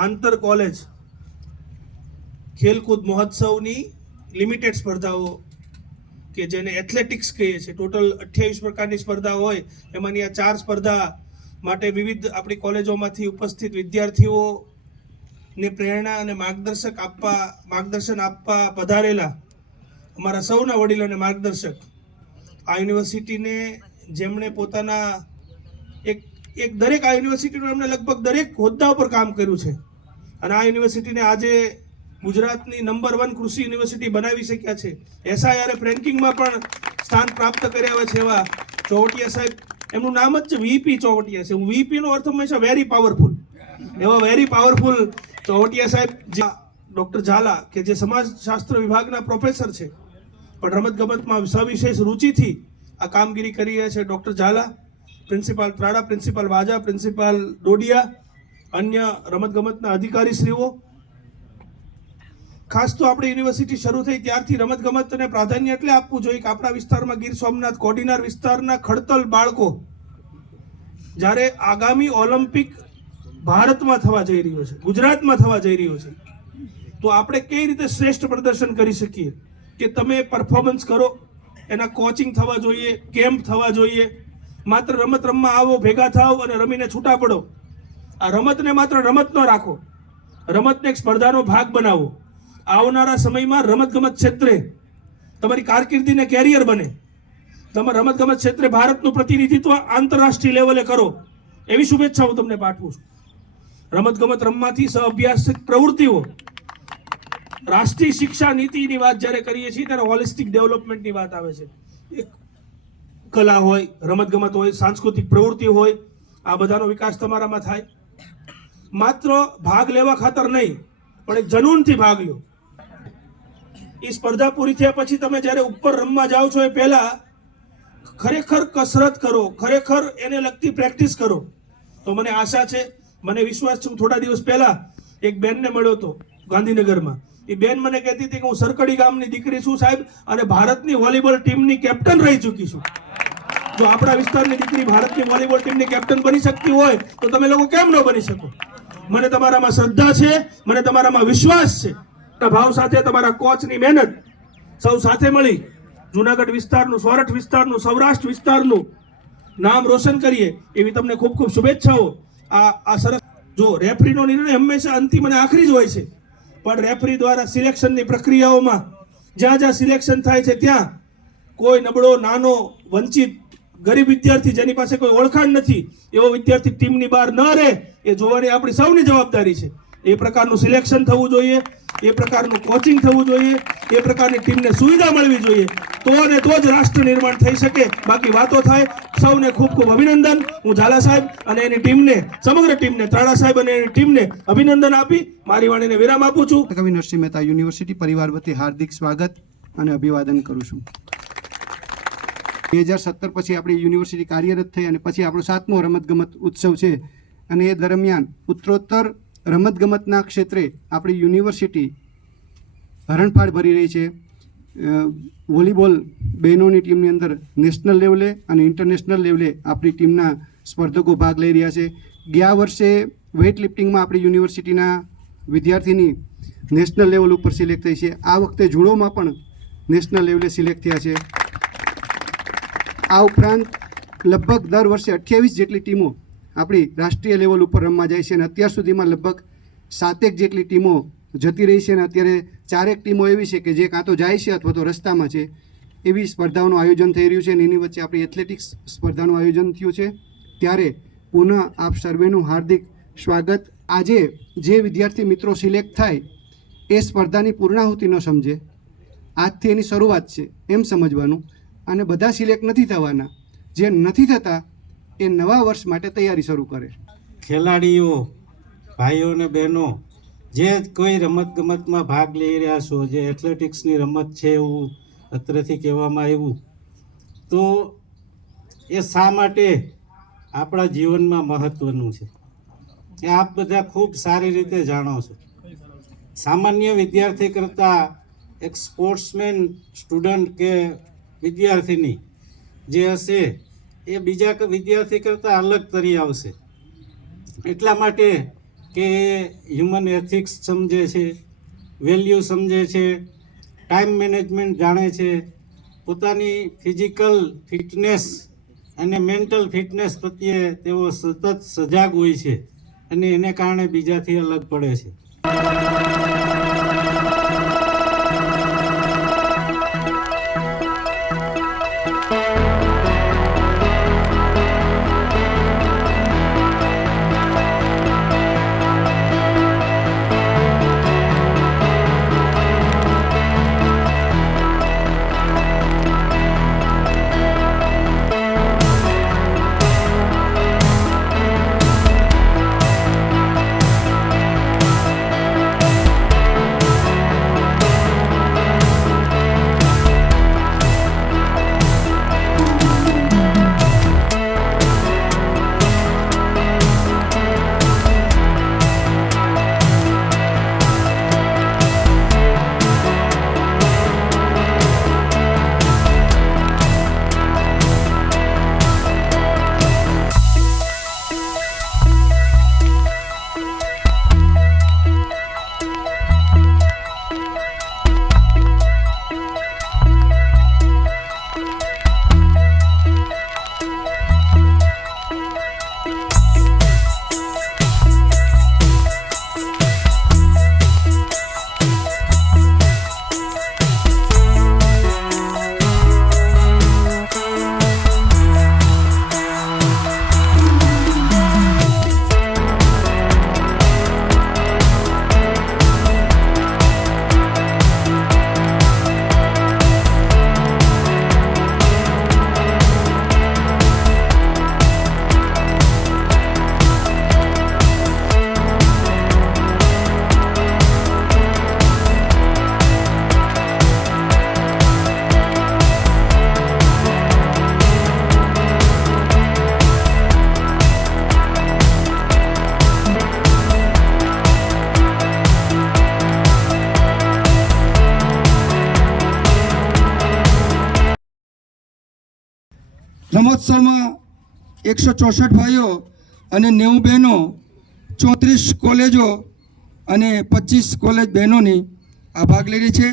આંતર કોલેજ ખેલકૂદ મહોત્સવની લિમિટેડ સ્પર્ધાઓ કે જેને એથ્લેટિક્સ કહીએ છીએ, ટોટલ 28 પ્રકારની સ્પર્ધા હોય એમાંની આ 4 સ્પર્ધા માટે વિવિધ આપણી કોલેજોમાંથી ઉપસ્થિત વિદ્યાર્થીઓને પ્રેરણા અને માર્ગદર્શન આપવા પધારેલા અમારા સૌના વડીલ અને માર્ગદર્શક, આ યુનિવર્સિટીને જેમણે પોતાના એક દરેક આ યુનિવર્સિટીનું એમણે લગભગ દરેક હોદ્દા ઉપર કામ કર્યું છે અને આ યુનિવર્સિટીને આજે ગુજરાતની નંબર 1 કૃષિ યુનિવર્સિટી બનાવી શક્યા છે. SIRF રેન્કિંગમાં પણ સ્થાન પ્રાપ્ત કર્યા હોય છે એવા ચોવટિયા સાહેબ, એમનું નામ જ વીપી ચોવટિયા છે. વીપી નો અર્થ હંમેશા વેરી પાવરફુલ, એવા વેરી પાવરફુલ ચોવટિયા સાહેબ, ડોક્ટર ઝાલા કે જે સમાજશાસ્ત્ર વિભાગના પ્રોફેસર છે પણ રમતગમતમાં સવિશેષ રુચિથી આ કામગીરી કરી રહ્યા છે. ડોક્ટર ઝાલા, પ્રિન્સિપાલ ત્રાડા, પ્રિન્સિપાલ વાજા, પ્રિન્સિપાલ ડોડિયા, અન્ય રમતગમતના અધિકારીશ્રીઓ. ખાસ તો આપણી યુનિવર્સિટી શરૂ થઈ ત્યારથી રમતગમતને પ્રાધાન્ય એટલે આપવું જોઈએ કે આપણા વિસ્તારમાં ગીર સોમનાથ કોડીનાર વિસ્તારના ખડતલ બાળકો જ્યારે આગામી ઓલિમ્પિક ભારતમાં થવા જઈ રહ્યો છે, ગુજરાતમાં થવા જઈ રહ્યો છે, તો આપણે કઈ રીતે શ્રેષ્ઠ પ્રદર્શન કરી શકીએ કે તમે પરફોર્મન્સ કરો, એના કોચિંગ થવા જોઈએ, કેમ્પ થવા જોઈએ. માત્ર રમત રમવા આવો, ભેગા થાવ અને રમીને છૂટા પડો. આ રમતને માત્ર રમત ન રાખો, રમતને એક સ્પર્ધાનો ભાગ બનાવો. આવનારા સમયમાં રમતગમત ક્ષેત્રે તમારી કારકિર્દીને કેરિયર બને, તમે રમતગમત ક્ષેત્રે ભારતનું પ્રતિનિધિત્વ આંતરરાષ્ટ્રીય લેવલે કરો, એવી શુભેચ્છા હું તમને પાઠવું છું. રમતગમત રમવાથી સહઅભ્યાસ પ્રવૃત્તિઓ, રાષ્ટ્રીય શિક્ષા નીતિની વાત જ્યારે કરીએ છીએ ત્યારે હોલિસ્ટિક ડેવલપમેન્ટની વાત આવે છે. કલા હોય, રમતગમત હોય, સાંસ્કૃતિક પ્રવૃત્તિ હોય, આ બધાનો વિકાસ તમારામાં થાય. માત્ર ભાગ લેવા ખાતર નહીં પણ એક જનૂનથી ભાગ લો. એ સ્પર્ધા પૂરી થયા પછી તમે જ્યારે ઉપર રમવા જાઓ છો એ પહેલા ખરેખર કસરત કરો, ખરેખર એને લગતી પ્રેક્ટિસ કરો. તો મને આશા છે, મને વિશ્વાસ છે, હું થોડા દિવસ પહેલા એક બેનને મળ્યો હતો ગાંધીનગરમાં. એ બેન મને કહેતી હતી કે હું સરકડી ગામની દીકરી છું સાહેબ અને ભારતની વોલીબોલ ટીમની કેપ્ટન રહી ચૂકી છું. જો આપણા વિસ્તારની દીકરી ભારતની વોલીબોલ ટીમની કેપ્ટન બની શકતી હોય તો તમે લોકો કેમ ન બની શકો? મને તમારામાં શ્રદ્ધા છે, મને તમારામાં વિશ્વાસ છે. ભાવ સાથે તમારા કોચની મહેનત, સૌ સાથે મળી જુનાગઢ વિસ્તારનું, સોરઠ વિસ્તારનું, સૌરાષ્ટ્ર વિસ્તારનું નામ રોશન કરીએ એવી તમને ખૂબ ખૂબ શુભેચ્છાઓ. આ સરસ, જો રેફરીનો નિર્ણય હંમેશા અંતિમ અને આખરી જ હોય છે પણ રેફરી દ્વારા સિલેક્શનની પ્રક્રિયાઓમાં જ્યાં જ્યાં સિલેક્શન થાય છે ત્યાં કોઈ નબળો, નાનો, વંચિત, ગરીબ વિદ્યાર્થી જેની પાસે કોઈ ઓળખાણ નથી એવો વિદ્યાર્થી ટીમની બહાર ન રહે એ જોવાની આપણી સૌની જવાબદારી છે. એ પ્રકારનું સિલેક્શન થવું જોઈએ, એ પ્રકારનું કોચિંગ થવું જોઈએ, એ પ્રકારની ટીમને સુવિધા મળવી જોઈએ. તો અને તો જ રાષ્ટ્ર નિર્માણ થઈ શકે. બાકી વાતો થાય. સૌને ખૂબ ખૂબ અભિનંદન. હું ઝાલા સાહેબ અને એની ટીમને, સમગ્ર ટીમને, ત્રાડા સાહેબ અને એની ટીમને અભિનંદન આપી મારી વાણીને વિરામ આપું છું. કવિ નરસિંહ મહેતા યુનિવર્સિટી પરિવાર વતી હાર્દિક સ્વાગત અને અભિવાદન કરું છું. 2017 પછી આપણી યુનિવર્સિટી કાર્યરત થઈ અને પછી આપણો 7મો રમતગમત ઉત્સવ છે અને એ દરમિયાન ઉત્તરોત્તર રમતગમતના ક્ષેત્રે આપણી યુનિવર્સિટી હરણફાળ ભરી રહી છે. વોલીબોલ બહેનોની ટીમની અંદર નેશનલ લેવલે અને ઇન્ટરનેશનલ લેવલે આપણી ટીમના સ્પર્ધકો ભાગ લઈ રહ્યા છે. ગયા વર્ષે વેઇટ લિફ્ટિંગમાં આપણી યુનિવર્સિટીના વિદ્યાર્થીની નેશનલ લેવલ ઉપર સિલેક્ટ થઈ છે. આ વખતે જુડોમાં પણ નેશનલ લેવલે સિલેક્ટ થયા છે. આ ઉપરાંત લગભગ દર વર્ષે 28 જેટલી ટીમો આપણી રાષ્ટ્રીય લેવલ ઉપર રમવા જાય છે અને અત્યાર સુધીમાં લગભગ 7 જેટલી ટીમો જતી રહી છે અને અત્યારે 4 ટીમો એવી છે કે જે કાં તો જાય છે અથવા તો રસ્તામાં છે. એવી સ્પર્ધાઓનું આયોજન થઈ રહ્યું છે અને એની વચ્ચે આપણી એથ્લેટિક્સ સ્પર્ધાનું આયોજન થયું છે. ત્યારે પુનઃ આપ સર્વેનું હાર્દિક સ્વાગત. આજે જે વિદ્યાર્થી મિત્રો સિલેક્ટ થાય એ સ્પર્ધાની પૂર્ણાહુતિ ન સમજે, આજથી એની શરૂઆત છે એમ સમજવાનું અને બધા સિલેક્ટ નથી થવાના. જે નથી થતા એ નવા વર્ષ માટે તૈયારી શરૂ કરે. ખેલાડીઓ, ભાઈઓ અને બહેનો જે કોઈ રમતગમતમાં ભાગ લઈ રહ્યા છો, જે એથ્લેટિક્સની રમત છે એવું અત્રેથી કહેવામાં આવ્યું, તો એ શા માટે આપણા જીવનમાં મહત્ત્વનું છે? એ આપ બધા ખૂબ સારી રીતે જાણો છો. સામાન્ય વિદ્યાર્થી કરતાં એક સ્પોર્ટ્સમેન સ્ટુડન્ટ કે વિદ્યાર્થીની જે હશે એ બીજા વિદ્યાર્થી કરતાં અલગ તરી આવશે. એટલા માટે કે હ્યુમન એથિક્સ સમજે છે, વેલ્યુ સમજે છે, ટાઈમ મેનેજમેન્ટ જાણે છે, પોતાની ફિઝિકલ ફિટનેસ અને મેન્ટલ ફિટનેસ પ્રત્યે તેઓ સતત સજાગ હોય છે અને એને કારણે બીજાથી અલગ પડે છે. રમોત્સવમાં 164 ભાઈઓ અને 90 બહેનો, 34 કોલેજો અને 25 કોલેજ બહેનોની આ ભાગ લઈ રહી છે.